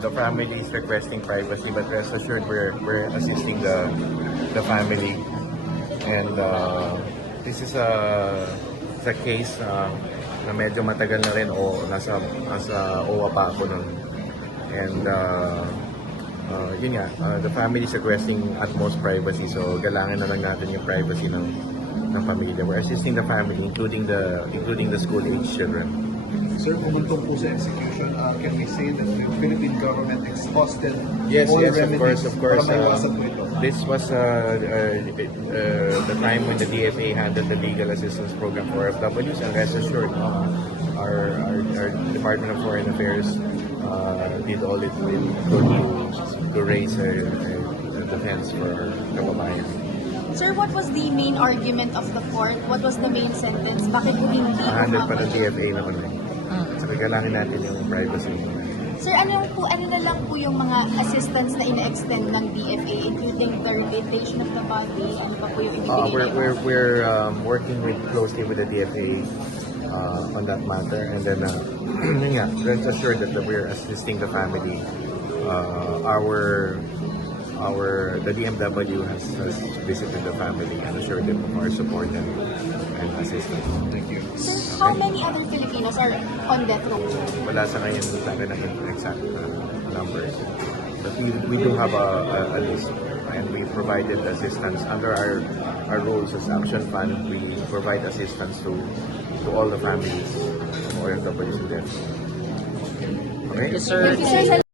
the family is requesting privacy, but rest assured we're assisting the family. And this is a case na medyo matagal na rin o nasa OWA pa ako nun. And yun nga, the family is requesting utmost privacy, so galangin na lang natin yung privacy ng pamilya. We're assisting the family, including the school-age children. Sir, pumuntong po sa execution, can we say that the Philippine government exhausted Yes, all yes, remedies of course. para maiwasan po ito? This was the time when the DFA handled the legal assistance program for OFWs, and rest assured, our Department of Foreign Affairs did all it could to raise a defense for our kababayan. Sir, what was the main argument of the court? What was the main sentence? Bakit po hindi Handled pa ng umabot? DFA naman. So, kailangan natin yung privacy. Sir, ano na lang po yung mga assistance na ina-extend ng DFA, including the rehabilitation of the body, ano pa po yung ibibigay? We're working closely with the DFA on that matter, and then yun nga, rest assured that we're assisting the family. The DMW has visited the family and assured them of our support and assistance. Thank you. Sir, how many other Filipinos are on death row? Wala sa ngayon sa akin ang exact numbers. But we do have a list, and we provided assistance under our roles as Action Fund. We provide assistance to all the families of OFWs in death. Okay? Yes, sir. Thank you, sir.